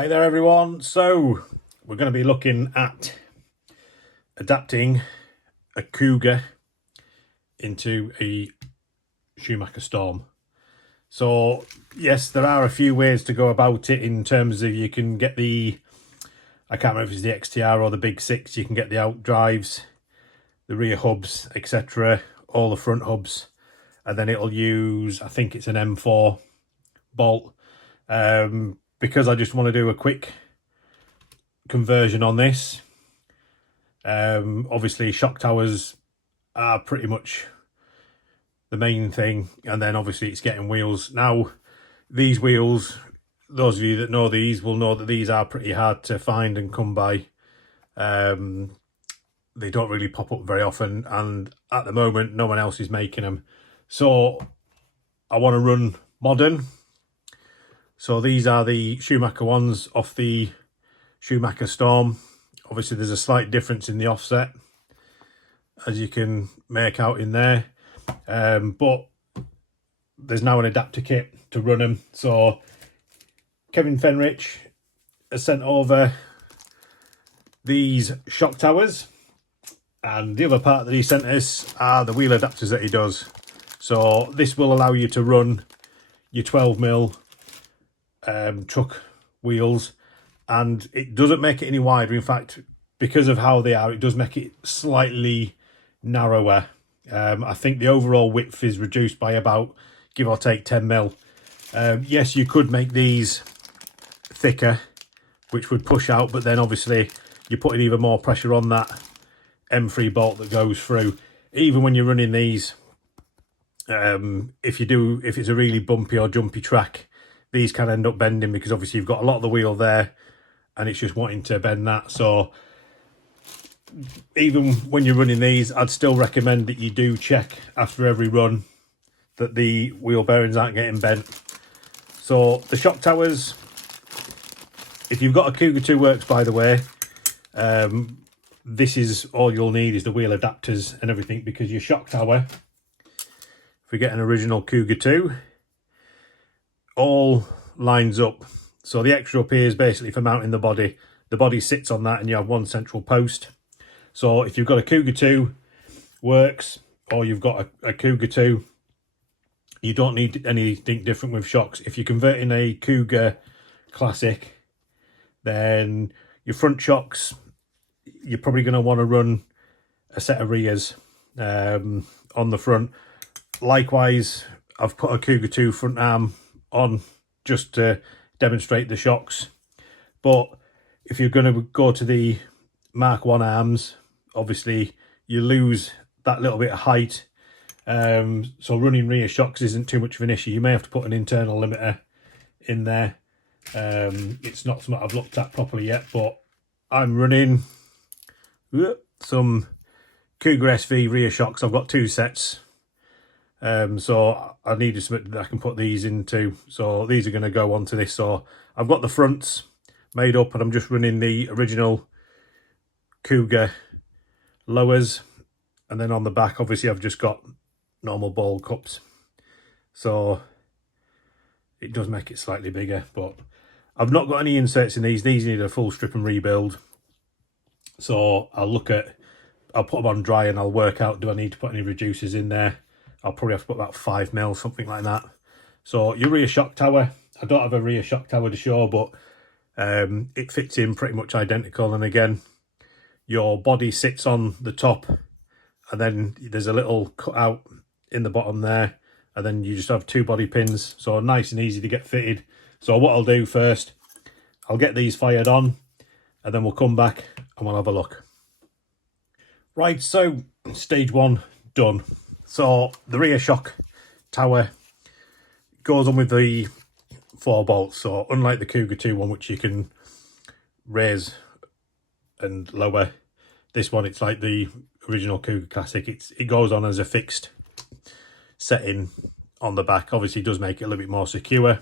Hi there everyone. So we're going to be looking at adapting a Cougar into a Schumacher Storm. So yes, there are a few ways to go about it in terms of you can get the, I can't remember if it's the XTR or the Big Six, you can get the out drives, the rear hubs, etc., all the front hubs, and then it'll use, I think it's an M4 bolt. Because I just want to do a quick conversion on this. Obviously shock towers are pretty much the main thing, and then obviously it's getting wheels. Now these wheels, those of you that know these will know that these are pretty hard to find and come by. They don't really pop up very often, and at the moment no one else is making them, so I want to run modern. So these are the Schumacher ones off the Schumacher Storm. Obviously there's a slight difference in the offset, as you can make out in there, but there's now an adapter kit to run them. So Kevin Enrich has sent over these shock towers, and the other part that he sent us are the wheel adapters that he does. So this will allow you to run your 12mm truck wheels, and it doesn't make it any wider. In fact, because of how they are, it does make it slightly narrower. I think the overall width is reduced by about, give or take, 10mm. Yes, you could make these thicker, which would push out, but then obviously you're putting even more pressure on that M3 bolt that goes through. Even when you're running these, if it's a really bumpy or jumpy track, these can end up bending, because obviously you've got a lot of the wheel there and it's just wanting to bend that. So even when you're running these, I'd still recommend that you do check after every run that the wheel bearings aren't getting bent. So the shock towers, if you've got a Cougar 2 Works, by the way, this is all you'll need, is the wheel adapters and everything, because your shock tower, if we get an original Cougar 2, all lines up. So the extra up here is basically for mounting the body. The body sits on that and you have one central post. So if you've got a Cougar 2 Works or you've got a Cougar 2, you don't need anything different with shocks. If you're converting a Cougar Classic, then your front shocks, you're probably going to want to run a set of rears on the front. Likewise, I've put a Cougar 2 front arm on just to demonstrate the shocks. But if you're going to go to the Mark 1 arms, obviously you lose that little bit of height. So running rear shocks isn't too much of an issue. You may have to put an internal limiter in there. It's not something I've looked at properly yet, but I'm running some Cougar SV rear shocks. I've got 2 sets. So I needed something that I can put these into. So these are going to go onto this. So I've got the fronts made up, and I'm just running the original Cougar lowers, and then on the back obviously I've just got normal ball cups. So it does make it slightly bigger, but I've not got any inserts in these. These need a full strip and rebuild. So I'll put them on dry and I'll work out, do I need to put any reducers in there? I'll probably have to put about 5mm, something like that. So your rear shock tower, I don't have a rear shock tower to show, but it fits in pretty much identical. And again, your body sits on the top, and then there's a little cutout in the bottom there, and then you just have 2 body pins, so nice and easy to get fitted. So what I'll do first, I'll get these fired on, and then we'll come back and we'll have a look. Right, so stage 1 done. So the rear shock tower goes on with the 4 bolts. So unlike the Cougar 2 one, which you can raise and lower, this one, it's like the original Cougar Classic. It goes on as a fixed setting on the back. Obviously it does make it a little bit more secure.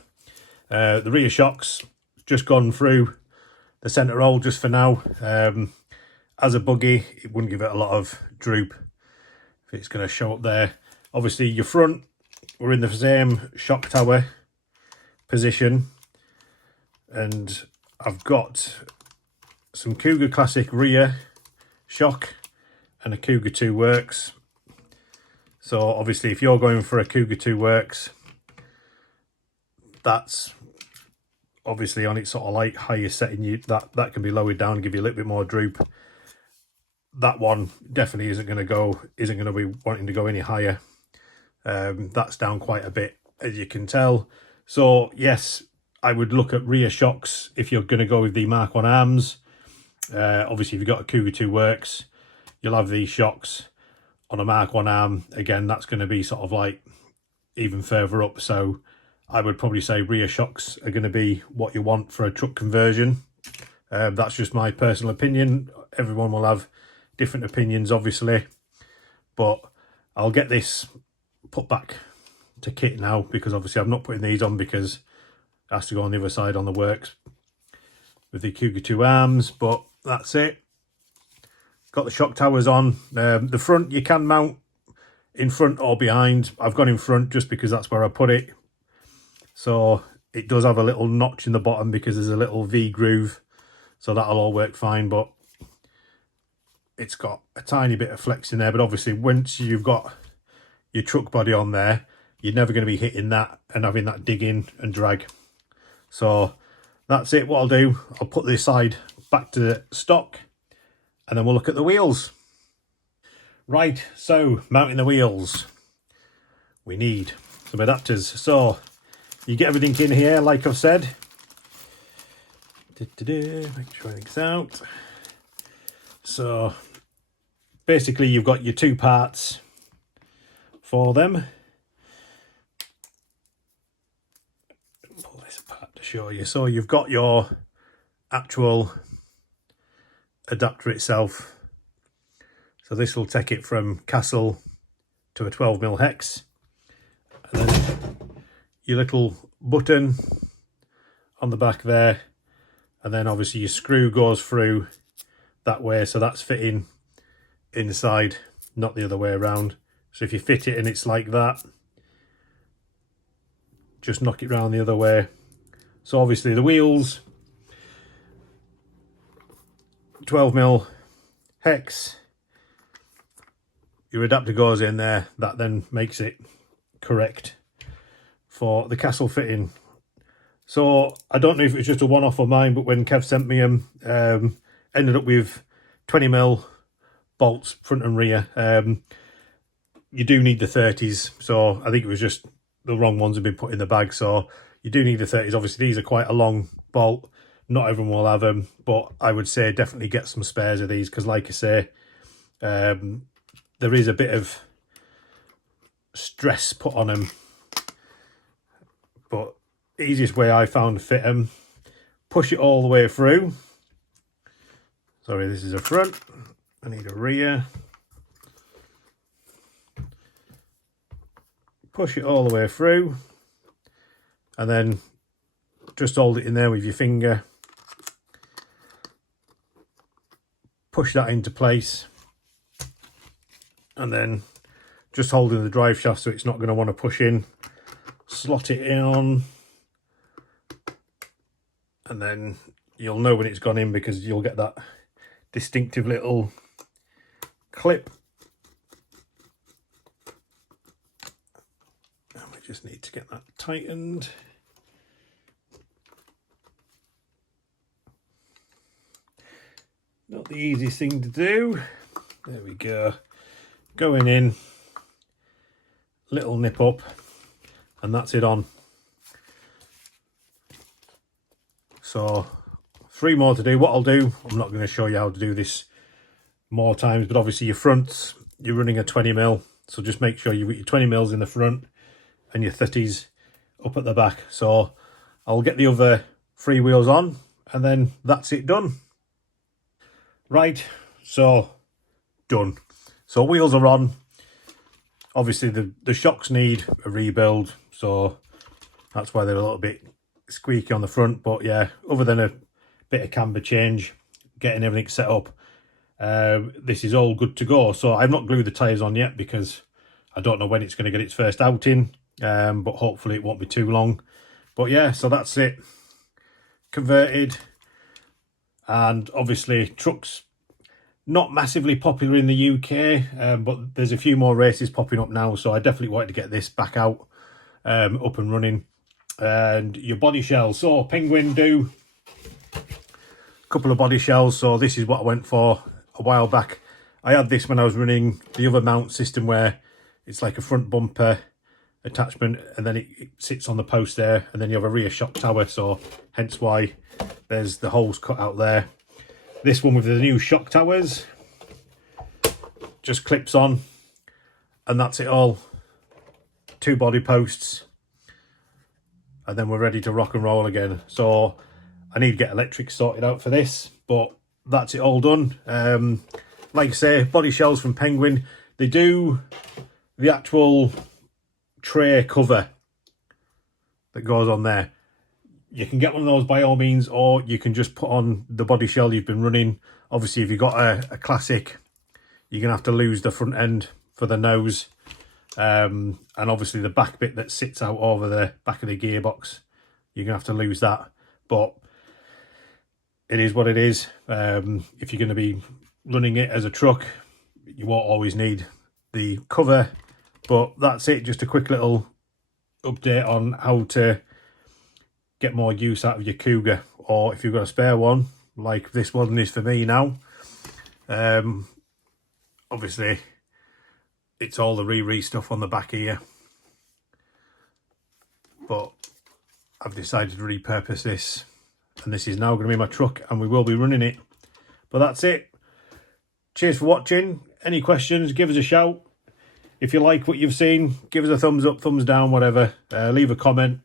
The rear shocks just gone through the centre hole just for now. As a buggy, it wouldn't give it a lot of droop if it's going to show up there. Obviously your front, we're in the same shock tower position, and I've got some Cougar Classic rear shock and a Cougar 2 Works. So obviously if you're going for a Cougar 2 Works, that's obviously on its sort of like higher setting, that can be lowered down and give you a little bit more droop. That one definitely isn't going to be wanting to go any higher. That's down quite a bit, as you can tell. So yes, I would look at rear shocks if you're going to go with the Mark 1 arms. Obviously if you've got a Cougar 2 Works, you'll have these shocks. On a Mark 1 arm, again, that's going to be sort of like even further up. So I would probably say rear shocks are going to be what you want for a truck conversion. That's just my personal opinion. Everyone will have different opinions, obviously. But I'll get this put back to kit now, because obviously I'm not putting these on because it has to go on the other side on the works with the Cougar 2 arms. But that's it. Got the shock towers on. The front you can mount in front or behind. I've gone in front just because that's where I put it. So it does have a little notch in the bottom because there's a little V groove. So that'll all work fine, but it's got a tiny bit of flex in there. But obviously once you've got your truck body on there, you're never going to be hitting that and having that dig in and drag. So that's it. What I'll do, I'll put this side back to stock, and then we'll look at the wheels. Right, so mounting the wheels, we need some adapters. So you get everything in here, like I've said. Make sure everything's out. So basically you've got your two parts for them. Pull this apart to show you. So you've got your actual adapter itself. So this will take it from Castle to a 12mm hex. And then your little button on the back there. And then obviously your screw goes through that way. So that's fitting inside, not the other way around. So if you fit it and it's like that, just knock it round the other way. So obviously the wheels, 12mm hex, your adapter goes in there. That then makes it correct for the Castle fitting. So I don't know if it was just a one-off of mine, but when Kev sent me them, ended up with 20mm bolts front and rear. You do need the 30s, so I think it was just the wrong ones have been put in the bag. So you do need the 30s. Obviously these are quite a long bolt, not everyone will have them, but I would say definitely get some spares of these, because like I say, there is a bit of stress put on them. But easiest way I found to fit them, push it all the way through. Sorry, this is a front, I need a rear. Push it all the way through, and then just hold it in there with your finger. Push that into place, and then just holding the drive shaft so it's not going to want to push in. Slot it in on, and then you'll know when it's gone in because you'll get that distinctive little clip. And we just need to get that tightened. Not the easiest thing to do. There we go. Going in, little nip up, and that's it on. So 3 more to do. What I'll do, I'm not going to show you how to do this more times, but obviously your fronts, you're running a 20mm, so just make sure you've got your 20mm in the front and your 30s up at the back. So I'll get the other 3 wheels on, and then that's it done. Right, so done. So wheels are on. Obviously the shocks need a rebuild, so that's why they're a little bit squeaky on the front. But yeah, other than a bit of camber change, getting everything set up, this is all good to go. So I've not glued the tyres on yet because I don't know when it's going to get its first outing, but hopefully it won't be too long. But yeah, so that's it. Converted. And obviously trucks not massively popular in the UK, but there's a few more races popping up now, so I definitely wanted to get this back out, up and running. And your body shells, so Penguin do a couple of body shells, so this is what I went for a while back. I had this when I was running the other mount system, where it's like a front bumper attachment, and then it sits on the post there, and then you have a rear shock tower, so hence why there's the holes cut out there. This one with the new shock towers just clips on, and that's it all. 2 body posts, and then we're ready to rock and roll again. So I need to get electric sorted out for this, but that's it all done. Like I say, body shells from Penguin. They do the actual tray cover that goes on there. You can get one of those by all means, or you can just put on the body shell you've been running. Obviously, if you've got a classic, you're going to have to lose the front end for the nose. And obviously the back bit that sits out over the back of the gearbox, you're going to have to lose that. But it is what it is. If you're going to be running it as a truck, you won't always need the cover. But that's it, just a quick little update on how to get more use out of your Cougar, or if you've got a spare one like this one is for me now. Obviously it's all the re stuff on the back here, but I've decided to repurpose this, and this is now going to be my truck, and we will be running it. But that's it. Cheers for watching. Any questions, give us a shout. If you like what you've seen, give us a thumbs up, thumbs down, whatever. Leave a comment.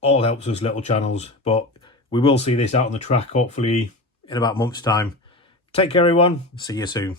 All helps us little channels, but we will see this out on the track hopefully in about a month's time. Take care everyone, see you soon.